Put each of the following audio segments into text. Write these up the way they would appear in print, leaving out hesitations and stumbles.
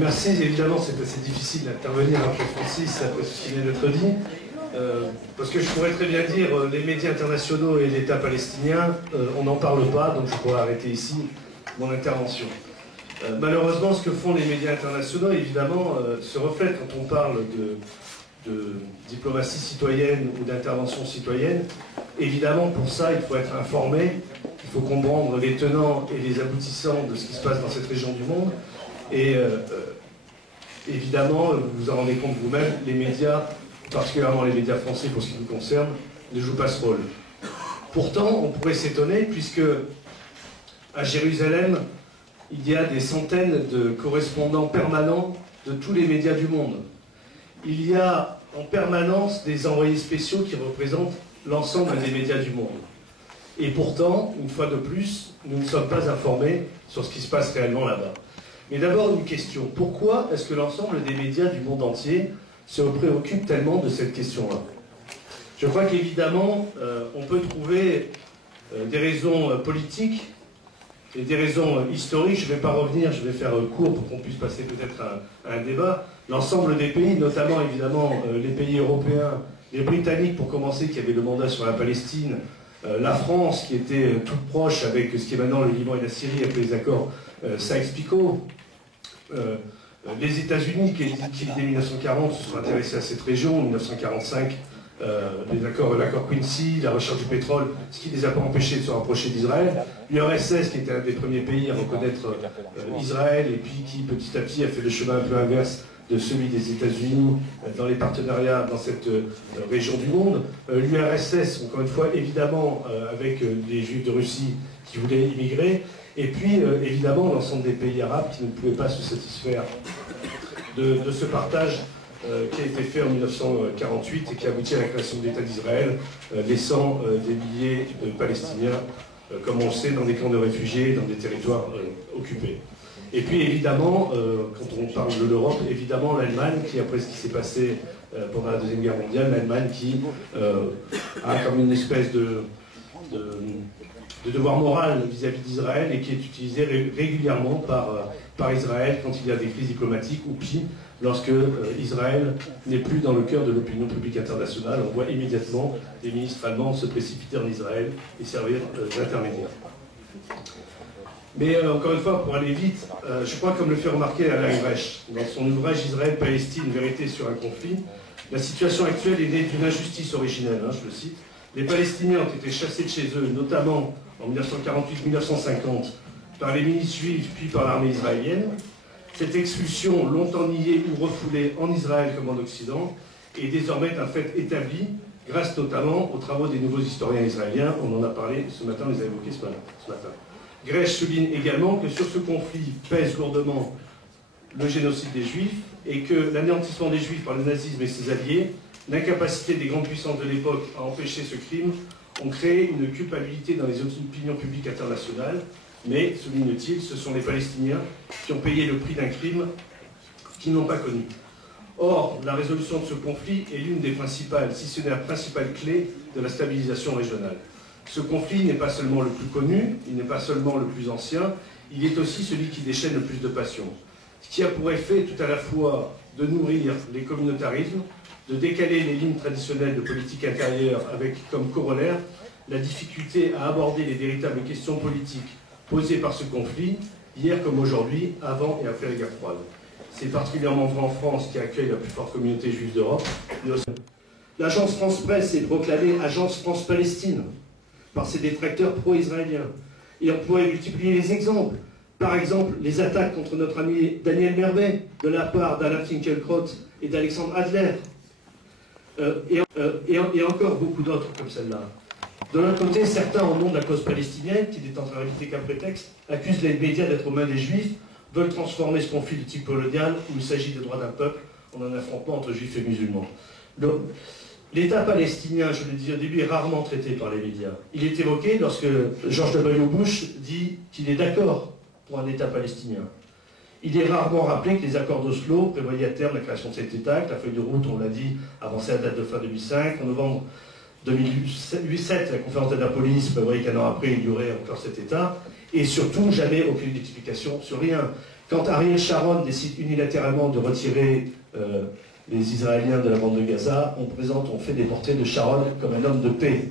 Merci. Évidemment, c'est assez difficile d'intervenir après Francis, après ce qui vient d'être dit. Parce que je pourrais très bien dire les médias internationaux et l'État palestinien, on n'en parle pas, donc je pourrais arrêter ici mon intervention. Malheureusement, ce que font les médias internationaux, évidemment, se reflète quand on parle de diplomatie citoyenne ou d'intervention citoyenne. Évidemment, pour ça, il faut être informé, il faut comprendre les tenants et les aboutissants de ce qui se passe dans cette région du monde. Et évidemment, vous vous en rendez compte vous-même, les médias, particulièrement les médias français pour ce qui nous concerne, ne jouent pas ce rôle. Pourtant, on pourrait s'étonner, puisque à Jérusalem, il y a des centaines de correspondants permanents de tous les médias du monde. Il y a en permanence des envoyés spéciaux qui représentent l'ensemble des médias du monde. Et pourtant, une fois de plus, nous ne sommes pas informés sur ce qui se passe réellement là-bas. Mais d'abord une question, pourquoi est-ce que l'ensemble des médias du monde entier se préoccupent tellement de cette question-là? Je crois qu'évidemment, on peut trouver des raisons politiques et des raisons historiques. Je ne vais pas revenir, je vais faire court pour qu'on puisse passer peut-être à un débat. L'ensemble des pays, notamment évidemment les pays européens, les Britanniques pour commencer, qui avaient le mandat sur la Palestine, la France qui était toute proche avec ce qui est maintenant le Liban et la Syrie avec les accords Sykes-Picot, les États-Unis qui dès 1940 se sont intéressés à cette région, en 1945 l'accord Quincy, la recherche du pétrole, ce qui ne les a pas empêchés de se rapprocher d'Israël. L'URSS, qui était un des premiers pays à reconnaître Israël, et puis qui petit à petit a fait le chemin un peu inverse de celui des États-Unis dans les partenariats dans cette région du monde. L'URSS, encore une fois, évidemment, avec les Juifs de Russie qui voulaient immigrer, et puis évidemment l'ensemble des pays arabes qui ne pouvaient pas se satisfaire de ce partage qui a été fait en 1948 et qui a abouti à la création de l'État d'Israël, laissant des milliers de Palestiniens, comme on le sait, dans des camps de réfugiés, dans des territoires occupés. Et puis évidemment, quand on parle de l'Europe, évidemment l'Allemagne, qui après ce qui s'est passé pendant la Deuxième Guerre mondiale, l'Allemagne qui a comme une espèce de devoir moral vis-à-vis d'Israël et qui est utilisé régulièrement par Israël quand il y a des crises diplomatiques ou pire, lorsque Israël n'est plus dans le cœur de l'opinion publique internationale. On voit immédiatement les ministres allemands se précipiter en Israël et servir d'intermédiaires. Mais encore une fois, pour aller vite, je crois, comme le fait remarquer Alain Gresh, dans son ouvrage Israël-Palestine, vérité sur un conflit, la situation actuelle est née d'une injustice originelle, je le cite. Les Palestiniens ont été chassés de chez eux, notamment en 1948-1950, par les milices juives puis par l'armée israélienne. Cette expulsion, longtemps niée ou refoulée en Israël comme en Occident, est désormais un fait établi, grâce notamment aux travaux des nouveaux historiens israéliens. On en a parlé ce matin, on les a évoqués ce matin. Gresh souligne également que sur ce conflit pèse lourdement le génocide des Juifs et que l'anéantissement des Juifs par le nazisme et ses alliés, l'incapacité des grandes puissances de l'époque à empêcher ce crime, ont créé une culpabilité dans les opinions publiques internationales. Mais, souligne-t-il, ce sont les Palestiniens qui ont payé le prix d'un crime qu'ils n'ont pas connu. Or, la résolution de ce conflit est l'une des principales, si ce n'est la principale clé de la stabilisation régionale. Ce conflit n'est pas seulement le plus connu, il n'est pas seulement le plus ancien, il est aussi celui qui déchaîne le plus de passions. Ce qui a pour effet tout à la fois de nourrir les communautarismes, de décaler les lignes traditionnelles de politique intérieure avec comme corollaire la difficulté à aborder les véritables questions politiques posées par ce conflit, hier comme aujourd'hui, avant et après la guerre froide. C'est particulièrement vrai en France, qui accueille la plus forte communauté juive d'Europe. L'agence France-Presse est proclamée agence France-Palestine par ses détracteurs pro-israéliens. Et on pourrait multiplier les exemples. Par exemple, les attaques contre notre ami Daniel Mervet, de la part d'Alain Finkielkraut et d'Alexandre Adler. Et encore beaucoup d'autres comme celle-là. De l'autre côté, certains, au nom de la cause palestinienne, qui n'est en réalité qu'un prétexte, accusent les médias d'être aux mains des Juifs, veulent transformer ce conflit de type colonial, où il s'agit des droits d'un peuple, en un affrontement entre Juifs et musulmans. L'État palestinien, je le disais au début, est rarement traité par les médias. Il est évoqué lorsque George W. Bush dit qu'il est d'accord pour un État palestinien. Il est rarement rappelé que les accords d'Oslo prévoyaient à terme la création de cet État, que la feuille de route, on l'a dit, avançait à date de fin 2005. En novembre 2007, la conférence d'Annapolis prévoyait qu'un an après, il y aurait encore cet État, et surtout, jamais aucune identification sur rien. Quand Ariel Sharon décide unilatéralement de retirer les Israéliens de la bande de Gaza, on fait des portraits de Sharon comme un homme de paix.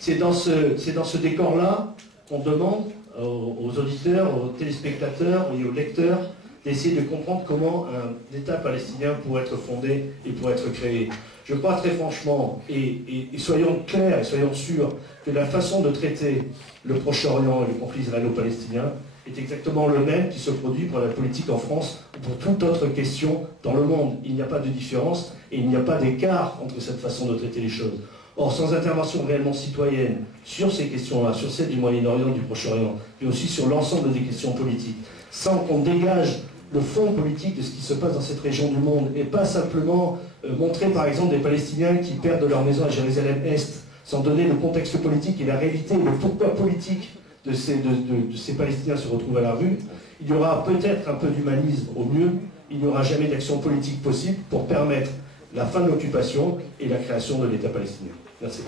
C'est dans ce décor-là qu'on demande aux auditeurs, aux téléspectateurs et aux lecteurs d'essayer de comprendre comment un État palestinien pourrait être fondé et pourrait être créé. Je crois très franchement, et soyons clairs et soyons sûrs, que la façon de traiter le Proche-Orient et le conflit israélo-palestinien est exactement le même qui se produit pour la politique en France ou pour toute autre question dans le monde. Il n'y a pas de différence et il n'y a pas d'écart entre cette façon de traiter les choses. Or, sans intervention réellement citoyenne sur ces questions-là, sur celles du Moyen-Orient, du Proche-Orient, mais aussi sur l'ensemble des questions politiques, sans qu'on dégage le fond politique de ce qui se passe dans cette région du monde, et pas simplement montrer par exemple des Palestiniens qui perdent leur maison à Jérusalem-Est, sans donner le contexte politique et la réalité, le pourquoi politique de ces Palestiniens se retrouvent à la rue, il y aura peut-être un peu d'humanisme au mieux, il n'y aura jamais d'action politique possible pour permettre la fin de l'occupation et la création de l'État palestinien. Merci.